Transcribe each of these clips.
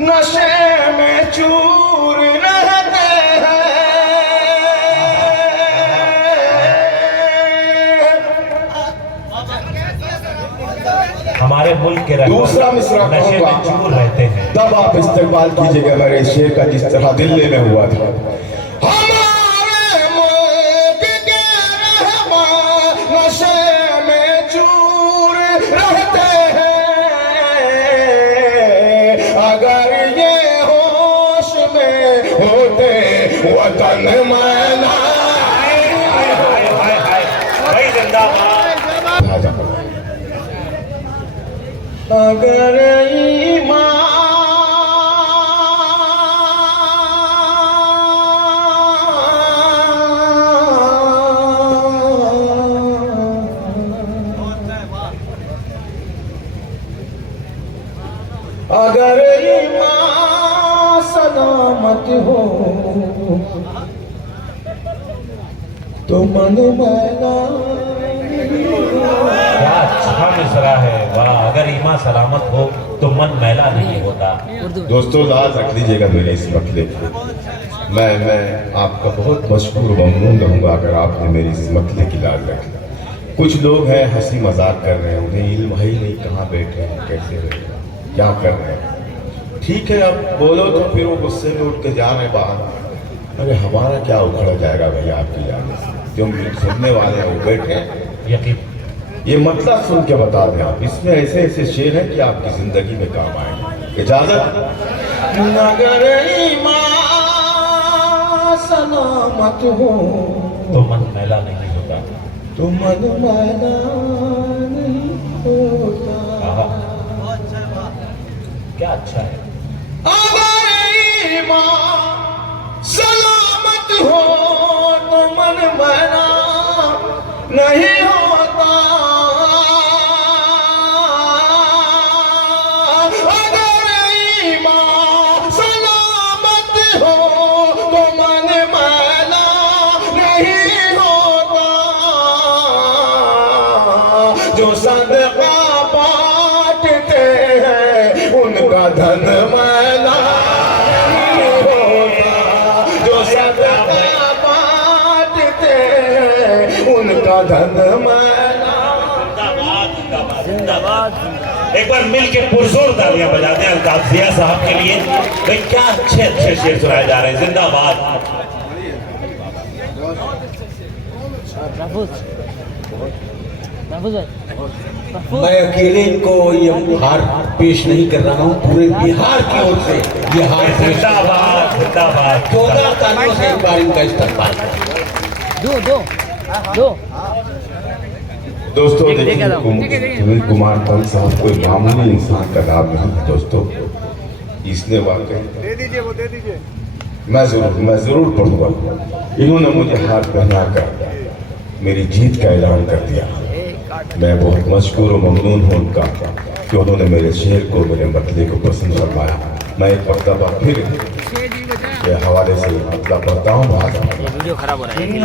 نشے میں چور رہتے ہیں. ہمارے ملک کے دوسرا مصرع نشے کہوں میں گا چور رہتے ہیں. تب آپ استقبال کیجئے گا میرے شعر کا جس طرح دلی میں ہوا تھا. ہمارے ملک کے رہبان نشے میں چور رہتے ہیں. اگر یہ ہوش میں ہوتے وطن میں نہ. اگر ایمان سلامت ہو تو من میلا. کیا اچھا مصرع ہے. واہ. اگر ایمان سلامت ہو تو من میلا نہیں ہوتا. دوستو لاز رکھ لیجئے گا میرے اس مطلب کو. میں آپ کا بہت مشکور و ممنون رہوں گا اگر آپ نے میری اس مطلب کی لاز رکھی. کچھ لوگ ہیں ہنسی مذاق کر رہے ہیں, انہیں علم ہے ہی نہیں کہاں بیٹھے ہیں, کیسے بیٹھے ہیں, کیا کر رہے ہیں. ٹھیک ہے اب بولو تو پھر وہ غصے میں اٹھ کے جا رہے ہیں باہر. ارے ہمارا کیا اکھڑا جائے گا بھائی آپ کی جانے سے. جو سننے والے ہیں وہ بیٹھے ہیں. یقین یہ مطلب سن کے بتا دیں آپ. اس میں ایسے ایسے شعر ہیں کہ آپ کی زندگی میں کام آئیں گے. اجازت. اگر ایمان سلامت ہو تو من میلا نہیں ہوتا. تو من میلا نہیں ہوتا. کیا اچھا ہے. اگر ایمان سلامت ہو تو من میلا نہیں ہوتا. اگر ایمان سلامت ہو تو من میلا نہیں ہوتا. جو صدقہ بانٹتے ہیں ان کا دھن میلا نہیں ہوتا. جو صدقہ بانٹتے ہیں ان کا دھن میلا. ایک بار مل کے پرزور تالیاں بجاتے ہیں الطاف ضیاء صاحب کے لیے. بھئی کیا اچھے اچھے شعر سنائے جا رہے ہیں. زندہ باد. میں اکیلے ان کو یہ ہار پیش نہیں کر رہا ہوں, پورے بہار کی اور سے یہ ہار پیش. زندہ باد. زندہ باد. 14 تانوں سے ایک بار ان کا استقبال. دوستو دیکھیں سنیل کمار پنت صاحب کوئی معمولی انسان کا نام نہیں ہے دوستو. اس نے واقعی میں ضرور پڑھوں گا. انہوں نے مجھے ہاتھ پہنا کر میری جیت کا اعلان کر دیا. میں بہت مشکور و ممنون ہوں ان کا کہ انہوں نے میرے شعر کو, میرے مطلب کو پسند فرمایا. میں ایک مرتبہ پھر کے حوالے سے مطلب پڑھتا ہوں.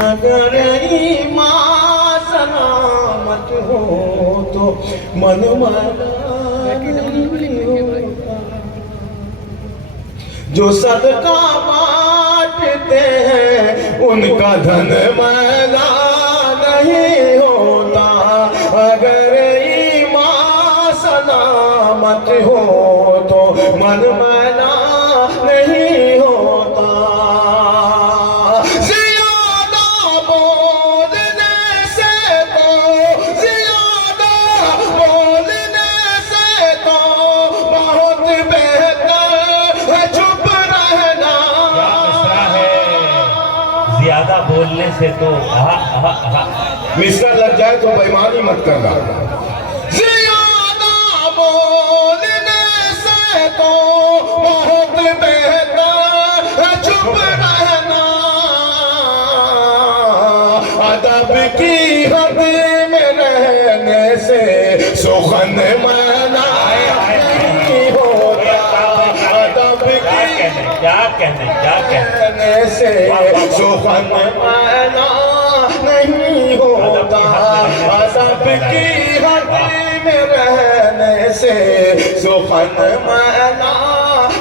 اگر ایمان سلامت ہو تو من میلا نہیں ہوتا. جو صدقہ بانٹتے ہیں ان کا دھن میلا نہیں ہوتا. اگر ایمان سلامت ہو تو من میلا نہیں ہوتا. زیادہ بولنے سے تو بہت بہتر ہے چپ رہنا. زیادہ بولنے سے تو مصرع لگ جائے تو بےمانی مت کرنا. زیادہ بولنے سے تو بہت بہتر ہے چپ رہنا. ادب کی حد میں رہنے سے سخن میلا نہیں ہوتا. ادب کی کیا کہنے سے سخن میلا نہیں ہوتا. ادب کی حد میں رہنے سے سخن میلا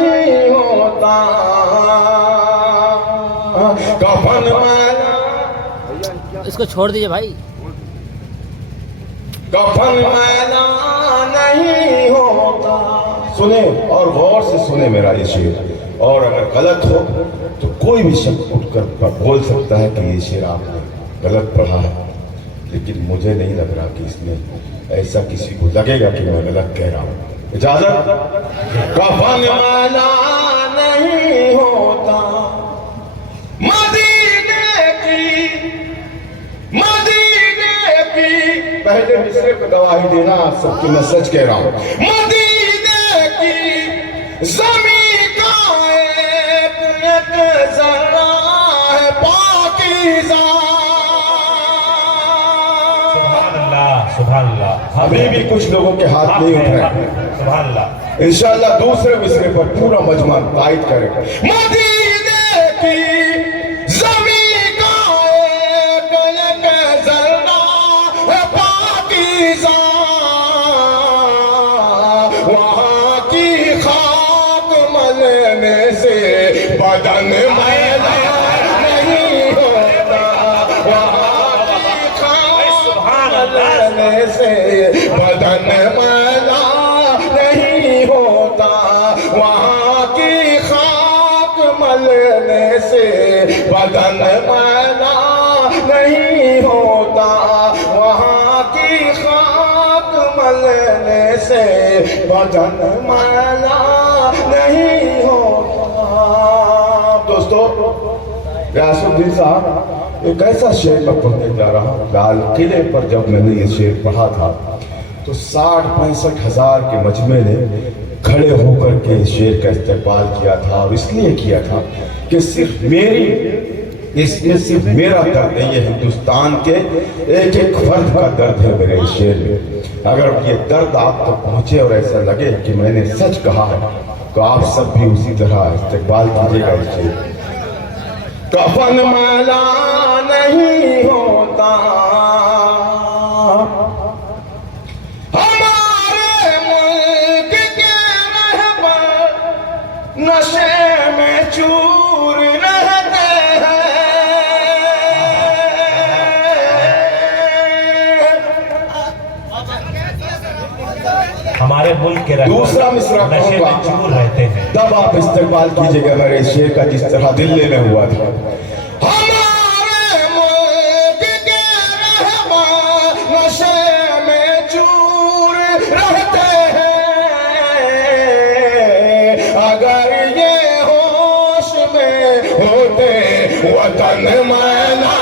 نہیں ہوتا کفن میلا اس کو چھوڑ دیجیے بھائی. کفن میلا نہیں ہوتا. سنیں اور غور سے سنیں میرا یہ شعر, اور اگر غلط ہو تو کوئی بھی شخص اٹھ کر بول سکتا ہے کہ یہ شعر آپ نے غلط پڑھا ہے, لیکن مجھے نہیں لگ رہا کہ اس میں ایسا کسی کو لگے گا کہ میں غلط کہہ رہا ہوں. اجازت. کفن میلا نہیں ہوتا مدینے کی پہلے مصرے پہ گواہی دینا آپ سب کی, میں سچ کہہ رہا ہوں. مدینے کی زمین کا ایک ذرہ ہے پاکیزہ. سبحان اللہ. ابھی بھی کچھ لوگوں کے ہاتھ نہیں اٹھ رہے. سبحان اللہ. انشاءاللہ دوسرے مصرے پر پورا مجمع تائید کرے. مدینے کی زمین کا ایک ذرہ ہے پاکیزہ, وہاں کی خاک ملنے سے بدن میلا نہیں ہوتا. وہاں کی خاک ملنے سے بدن میلا نہیں ہوتا. وہاں کی خاک ملنے سے بدن میلا نہیں ہوتا. وہاں کی خاک ملنے سے بدن میلا نہیں ہوتا. دوستو, ریاض الدین صاحب ایک ایسا شعر میں پڑھنے جا رہا ہوں. لال قلعے پر جب میں نے یہ شعر پڑھا تھا تو 60-65 ہزار کے مجمع نے کھڑے ہو کر کے اس شعر کا استقبال کیا تھا, اور اس لیے کیا تھا کہ صرف اس میں صرف میرا درد نہیں ہے, ہندوستان کے ایک ایک فرد کا درد ہے میرے اس شعر میں. اگر یہ درد آپ تک پہنچے اور ایسا لگے کہ میں نے سچ کہا ہے تو آپ سب بھی اسی طرح استقبال کیجیے گا اس شعر. کفن میلا نہیں ہوتا ہمارے ملک کے رہبر نشے میں چور رہتے ہیں. ہمارے ملک کے دوسرا مصرع نشے میں چور رہتے ہیں. تب آپ استقبال کیجیے گا میرے شعر کا جس طرح دلی میں ہوا تھا. ہمارے ملک کے رہبر نشے میں چور رہتے ہیں. اگر یہ ہوش میں ہوتے وطن میلا